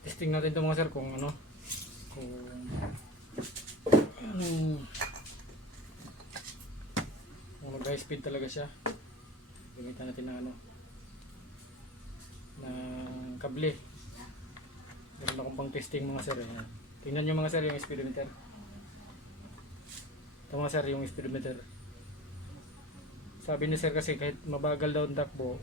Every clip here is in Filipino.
Testing natin ito mga sir kung ano, kung anong, kung mag high speed talaga siya. Gamitan natin ng ano, ng kable. Meron akong pang testing mga sir. Ayan. Tingnan nyo mga sir yung speedometer. Ito mga sir yung speedometer. Sabi ni sir kasi kahit mabagal daw ang takbo,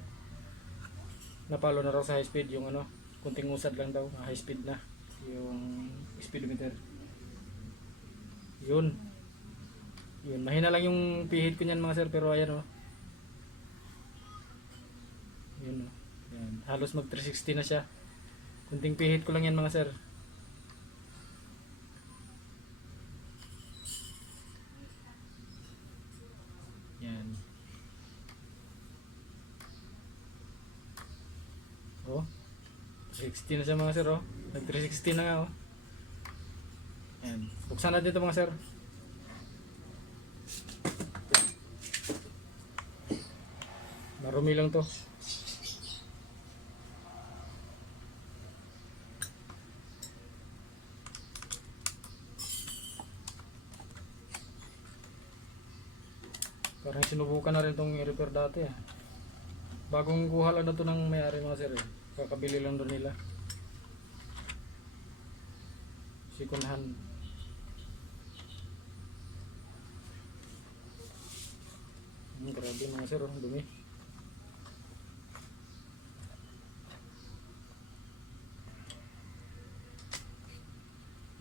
napalo na raw sa high speed yung ano, kunting usad lang daw, high speed na yung speedometer. Yun. Yun, mahina lang yung pihit ko niyan mga sir, pero ayan oh. Yun oh. Yan. Halos mag 360 na siya. Kunting pihit ko lang yan mga sir. Yan. Oh. 360 na siya mga sir oh. Nag 360 na nga oh. Yan. Buksan natin ito mga sir. Marumi lang to. Parang sinubukan na rin itong i-repair dati ah. Bagong kuha lang na ito ng may-ari mga sir eh. Kakabili lang doon nila. Second hand. Grabe mga sir, ang dumi.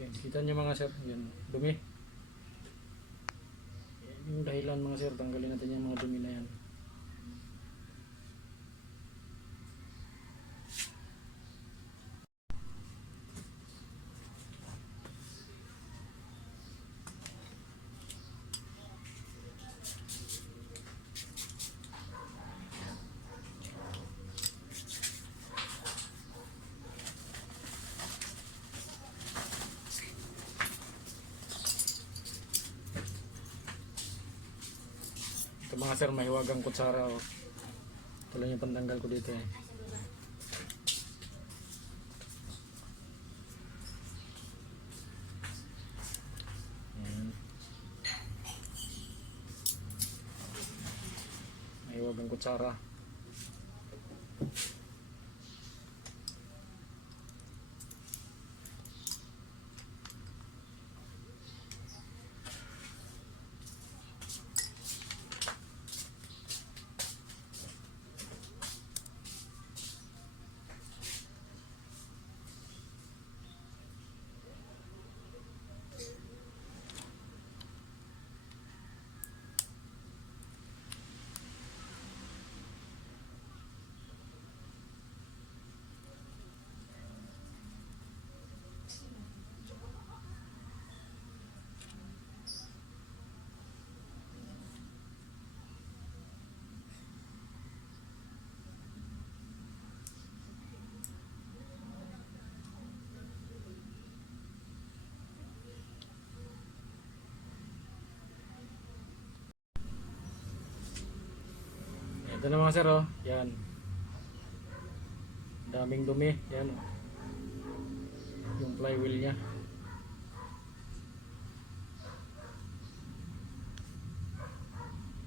Yan, kita nyo mga sir, yan, dumi. Yan yung dahilan mga sir, tanggalin natin yung mga dumi na yan. Ito mga sir, may huwagang kutsara oh. Ito lang yung pantanggal ko dito eh. Yan. May huwagang kutsara. Ito na mga sir oh, yan. Daming dumi, yan oh. Yung flywheel nya.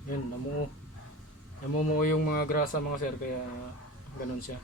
Yan, namumuo. Namumuo yung mga grasa mga sir, kaya ganun siya.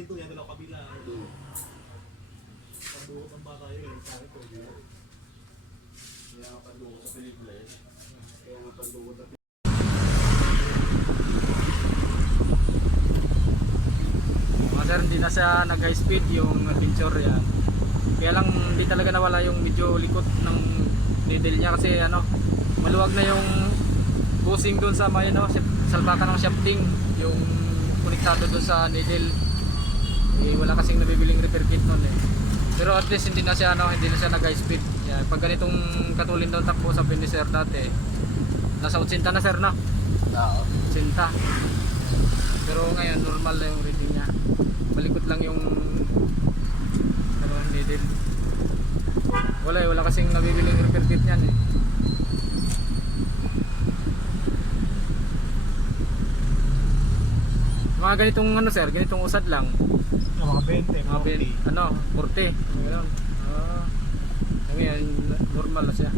pinto yan, dalaw kabila. Pagbuhot ng bata yun, yung sabi ko. Kaya nga pagbuhot sa pelikula yun. Kaya nga pagbuhot sa Mga sir, hindi na siya nag high speed yung adventure yan. Kaya lang hindi talaga nawala yung medyo likot ng needle niya kasi ano, maluwag na yung bushing doon sa may ano, salpakan ng shafting, yung konektado doon sa needle. Eh, wala kasing nabibiling repair kit noon eh. Pero at least hindi na siya ano, hindi na siya nag high speed. Yan, pag ganitong katulin daw takbo sa finisher dati, nasa 80 na sir na. Oo. 80. Pero ngayon normal na yung reading niya. Malikot lang yung ano, needle. Wala kasing nabibiling repair kit niyan eh. Mga ganitong ano sir, ganitong usad lang. mga 20, Mga 40. ano, 40. Ganun. Ah. Ngayon normal na siya.